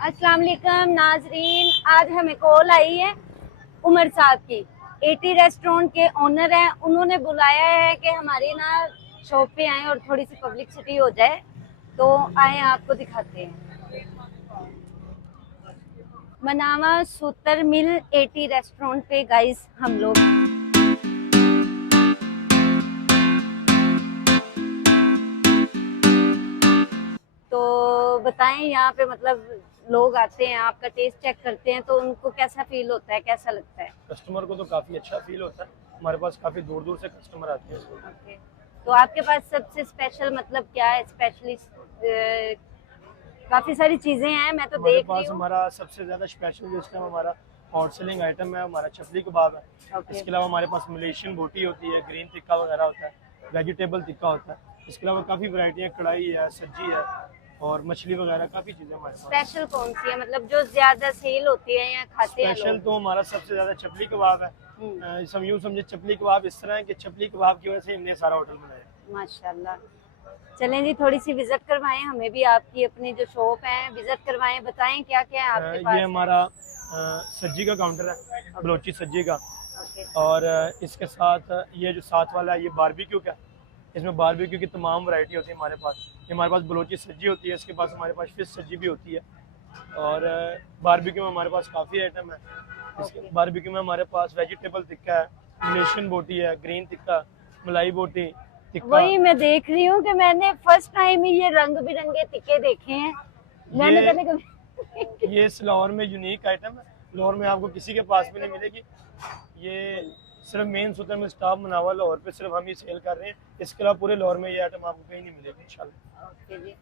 अस्सलाम वालेकुम नाजरीन, आज हमें कॉल आई है उमर साहब की। 80 रेस्टोरेंट के ओनर हैं, उन्होंने बुलाया है कि हमारी ना शॉप पे आए और थोड़ी सी पब्लिसिटी हो जाए, तो आए आपको दिखाते हैं। मनावा सूतर मिल 80 रेस्टोरेंट पे गाइस हम लोग। तो बताएं यहाँ पे मतलब लोग आते हैं, आपका टेस्ट चेक करते हैं, तो उनको कैसा फील होता है, कैसा लगता है? कस्टमर को तो काफ़ी अच्छा फील होता है। हमारे पास काफ़ी दूर दूर से कस्टमर आते हैं। ओके, तो आपके पास सबसे स्पेशल मतलब क्या है? स्पेशलिस्ट काफी सारी चीजें हैं, मैं तो हमारे देख रही पास हूँ। हमारा सबसे ज़्यादा स्पेशल जिस टाइम हमारा हॉट सेलिंग आइटम है हमारा चपली कबाब है। ओके। इसके अलावा हमारे पास मलेशियन बोटी होती है, ग्रीन टिक्का वगैरह होता है, वेजिटेबल टिक्का होता है। इसके अलावा काफ़ी वैरायटियाँ, कढ़ाई है, सब्जी है और मछली वगैरह काफ़ी चीज़ें हमारे पास। स्पेशल कौन सी है मतलब जो ज्यादा सेल होती है या खाते हैं स्पेशल लोग? तो हमारा सबसे ज़्यादा चपली कबाब है। हम यूँ समझे चपली कबाब इस तरह है कि चपली कबाब की वजह से हमने सारा होटल बनाया। माशाल्लाह। चलें जी, थोड़ी सी विजिट करवाएं हमें भी, आपकी अपनी जो शॉप है विजिट करवाएं, बताएं क्या क्या है आपके ये पास है। हमारा सज्जी का काउंटर है, ओके। बलोची सज्जी का। ओके। और इसके साथ ये जो साथ वाला है ये बारबेक्यू का। इसमें बारबेक्यू की तमाम वैरायटी होती है हमारे पास। ये हमारे पास बलोची सज्जी होती है, इसके पास हमारे पास फिश सज्जी भी होती है। और बारबेक्यू में हमारे पास काफ़ी आइटम है। इसके ओके। बारबेक्यू में हमारे पास वेजिटेबल टिक्का है, मलेशियन बोटी है, ग्रीन टिक्का, मलाई बोटी टिक्का। वही मैं देख रही हूँ कि मैंने फर्स्ट टाइम ही ये रंग बिरंगे टिक्के देखे हैं, मैंने ये पहले कभी ये इस लाहौर में यूनिक आइटम है, लाहौर में आपको किसी के पास भी नहीं मिलेगी। ये सिर्फ मेन सूत्र में स्टॉक बना हुआ लाहौर पे, सिर्फ हम ही सेल कर रहे हैं। इसके अलावा पूरे लाहौर में ये आइटम आपको कहीं नहीं मिलेगी इंशाल्लाह। ओके जी।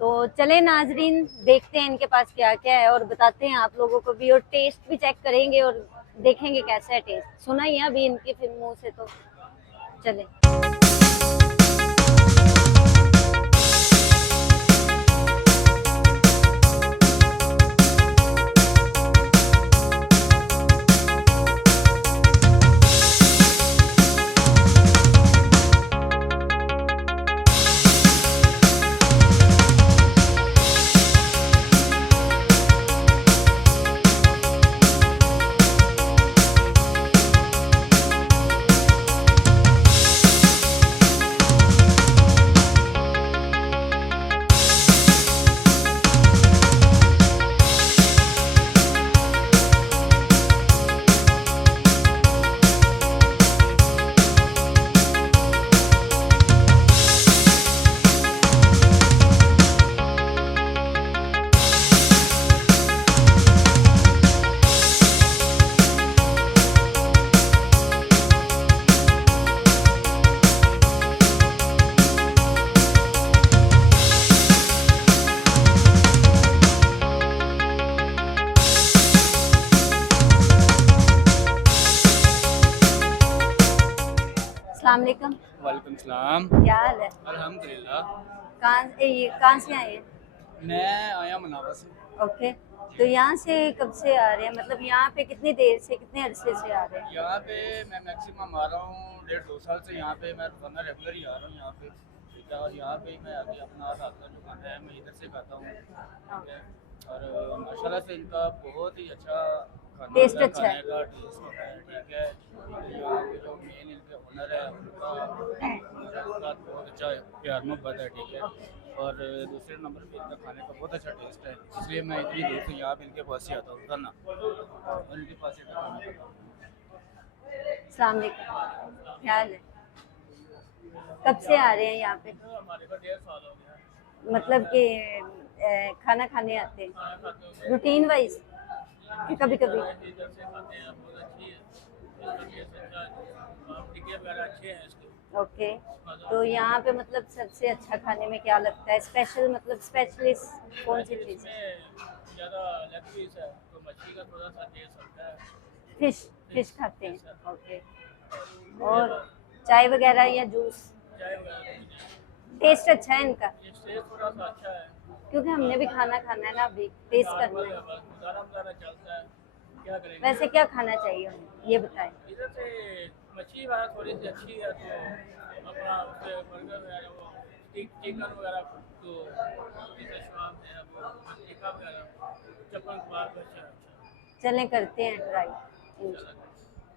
तो चले नाजरीन, देखते हैं इनके पास क्या क्या है और बताते हैं आप लोगों को भी, और टेस्ट भी चेक करेंगे और देखेंगे कैसा है टेस्ट। सुना ही है अभी इनकी फिर मुंह से, तो चले। अस्सलाम वालेकुम। वालेकुम सलाम। क्या हाल है? अल्हम्दुलिल्लाह। कहाँ से आए हैं? मैं आया मनावा से। ओके, तो यहाँ से कब से आ रहे हैं, मतलब यहाँ पे कितनी देर से, कितने अरसे से आ रहे हैं? यहाँ पे मैं मैक्सिमम आ रहा हूँ 1.5-2 साल से। यहाँ पे मैं रोजाना रेगुलर ही आ रहा हूँ यहाँ पे, ठीक है। और यहाँ पे ही मैं अभी अपना रात का जो खाना है मैं इधर से खाता हूँ, ठीक है। और माशाल्लाह से इनका बहुत ही अच्छा खाना टेस्ट होता है, अच्छा है। खाने का टेस्ट होता है, ठीक है। यहाँ पे जो मेन इनके ओनर है उनका बहुत अच्छा प्यार मोहब्बत है, ठीक है। और दूसरे नंबर पे इनका खाने का बहुत अच्छा टेस्ट है, इसलिए मैं इतनी दूर से यहाँ पे इनके पास ही आता हूँ खाना और इनके पास ही खाना खाता हूँ। अस्सलाम वालेकुम, क्या हाल है? कब से आ रहे हैं यहाँ पे? हमारे को 1.5 साल हो गया। मतलब कि खाना खाने आते हैं रूटीन वाइज कि कभी कभी? इधर से खाते हैं, बहुत अच्छी है, इसका टेस्ट अच्छा है, टिक्के वगैरह अच्छे हैं इसके। ओके, तो यहाँ पे मतलब सबसे अच्छा खाने में क्या लगता है स्पेशल, मतलब स्पेशलिस्ट कौन सी चीज़? इसमें ज़्यादा लेग पीस है तो मछली का थोड़ा सा टेस्ट होता है। फिश खाते हैं। ओके, और चाय वगैरह या जूस? चाय वगैरह तो मुझे टेस्ट अच्छा है इनका? ये टेस्ट थोड़ा सा अच्छा है, क्योंकि हमने भी खाना खाना है ना, अभी टेस्ट करना नॉर्मल है, है। बस गुजारा वगैरह चलता है, क्या करेंगे। वैसे क्या खाना चाहिए हमें, ये बताएं। इधर से मछली वगैरह थोड़ी सी अच्छी है तो अपना उससे बर्गर वगैरह वो चिकन वगैरह तो जैसे शवाब है वो टिक्का वगैरह चलें करते हैं ट्राई।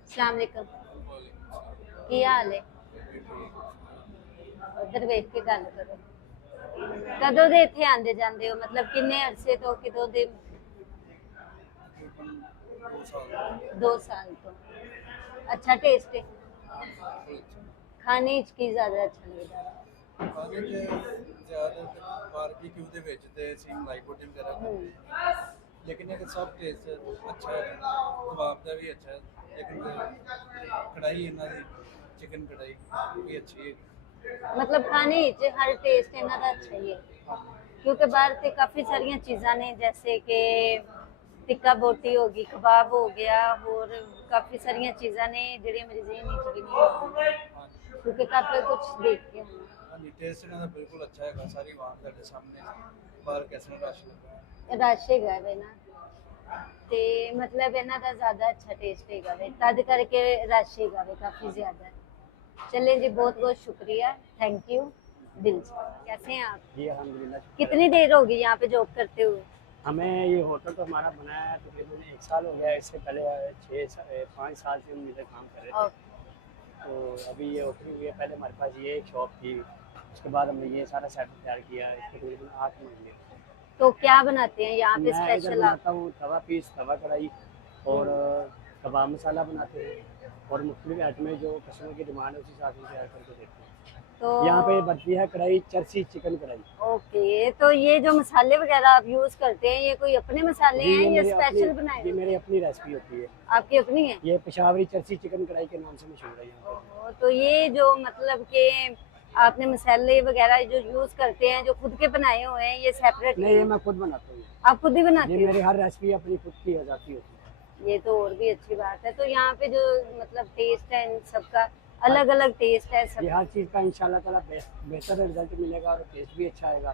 अस्सलाम वालेकुम, की हाल है? उधर बैठ के गल करो। कदों दे इत्थे आंदे जांदे हो, मतलब किन्ने अरसे तो, किदों दे? 2 साल तो। अच्छा टेस्ट है? ਖਾਣੇ ਚ ਕੀ ਜ਼ਿਆਦਾ ਅੱਛਾ ਲੱਗਦਾ ਹੈ? ਖਾਣੇ 'ਚ ਜ਼ਿਆਦਾਤਰ ਬਾਰਬੀਕਿਊ ਦੇ ਵਿੱਚ ਤੇ ਅਸੀਂ ਮਲਾਈ ਕੋਟੀ ਵਗੈਰਾ ਖਾਂਦੇ ਹਾਂ। ਲੇਕਿਨ ਇਹ ਸਭ ਟੇਸਟ ਅੱਛਾ ਹੈ, ਕਬਾਬ ਦਾ ਵੀ ਅੱਛਾ ਹੈ, ਲੇਕਿਨ ਕੜਾਈ ਇਹਨਾਂ ਦੀ ਚਿਕਨ ਕੜਾਈ ਵੀ ਅੱਛੀ ਹੈ। मतलब खाने च हर टेस्ट इन्हां दा अच्छा ही है, क्योंकि बाहर ते काफ़ी सारियां चीज़ां ने, जैसे कि टिक्का बोटी हो गई, कबाब हो गया, और काफ़ी सारियां चीज़ां ने जिहड़ियां मेरे ज़हन च भी नहीं आउंदियां, क्योंकि काफ़ी कुछ देख के आए। ਹਾਂਜੀ ਟੇਸਟ ਇਹਨਾਂ ਦਾ ਬਿਲਕੁਲ ਅੱਛਾ ਹੈਗਾ, ਸਾਰੀ ਆਵਾਮ ਤੁਹਾਡੇ ਸਾਹਮਣੇ ਬਾਹਰ ਕਿਸ ਤਰ੍ਹਾਂ ਰਸ਼ ਲੱਗਾ। रश हैगा वे ना, ते मतलब इन्हां दा ज़्यादा अच्छा टेस्ट हैगा वे, तद करके रश हैगा वे काफ़ी ज़्यादा। चलें जी, बहुत बहुत शुक्रिया, थैंक यू दिल से। कैसे हैं आप? जी अल्हम्दुलिल्लाह। कितनी देर होगी यहाँ पे जॉब करते हुए? हमें ये होटल तो हमारा बनाया है तकरीबन 1 साल हो गया है। इससे पहले 5 साल से हम इधर काम कर रहे थे। ओके। तो अभी ये ओपनिंग हुई है। पहले हमारे पास ये एक शॉप थी, उसके बाद हमने ये सारा सेटअप तैयार किया है। इसके तकरीबन 8 महीने। तो क्या बनाते हैं यहाँ पे मैं इधर स्पेशल आप? बनाता हूँ तवा पीस, तवा कढ़ाई और कबाब मसाला बनाते हैं, और मुख्तलिफ आइटमें जो कस्टमर की डिमांड है उसी हिसाब से तैयार करके देते हैं। तो यहाँ पे बनती है कढ़ाई चरसी चिकन कढ़ाई। ओके, तो ये जो मसाले वगैरह आप यूज करते हैं, ये कोई अपने मसाले जी, हैं या मेरी स्पेशल अपनी- बनाए ये हुए? मेरी अपनी रेसिपी होती है। आपकी अपनी है? ये पेशावरी चरसी चिकन कढ़ाई के नाम से मशहूर है यहाँ पे। ओहो, तो ये जो मतलब के आपने मसाले वगैरह जो यूज करते हैं, जो खुद के बनाए हुए हैं, ये सेपरेट नहीं, ये मैं खुद बनाता हूँ। आप खुद ही ये बनाते हो? मेरी हर रेसिपी अपनी खुद की हो जाती होती है। ये तो और भी अच्छी बात है। तो यहाँ पे जो मतलब टेस्ट है इन सबका अलग अलग टेस्ट है ये सब। हर चीज़ का इंशाल्लाह ताला बेहतर रिजल्ट मिलेगा और टेस्ट भी अच्छा आएगा।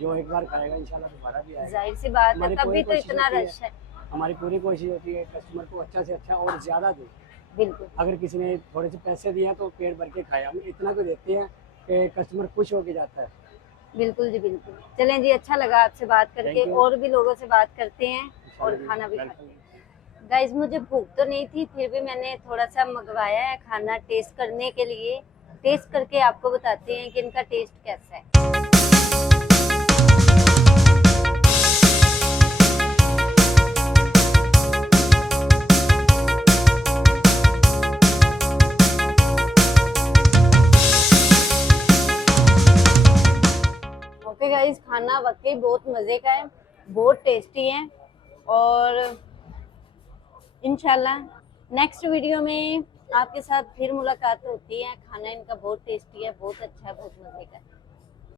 जो एक बार खाएगा इंशाल्लाह दोबारा भी आएगा। जाहिर सी बात है, हमारी तभी पूरी तो कोशिश इतना होती रश है। हमारी पूरी कोशिश होती है कस्टमर को अच्छा से अच्छा और ज़्यादा दे। बिल्कुल अगर किसी ने थोड़े से पैसे दिए हैं तो पेट भर के खाए। हम इतना तो देते हैं कि कस्टमर खुश होके जाता है। बिल्कुल जी बिल्कुल। चलें जी, अच्छा लगा आपसे बात करके, Thank you। और भी लोगों से बात करते हैं और खाना भी खाते हैं। गाइज, मुझे भूख तो नहीं थी, फिर भी मैंने थोड़ा सा मंगवाया है खाना टेस्ट करने के लिए। टेस्ट करके आपको बताते हैं कि इनका टेस्ट कैसा है। ओके गाइज, खाना वाकई बहुत मज़े का है, बहुत टेस्टी है, और इंशाल्लाह नेक्स्ट वीडियो में आपके साथ फिर मुलाकात होती है। खाना इनका बहुत टेस्टी है, बहुत अच्छा है, बहुत मज़े का है।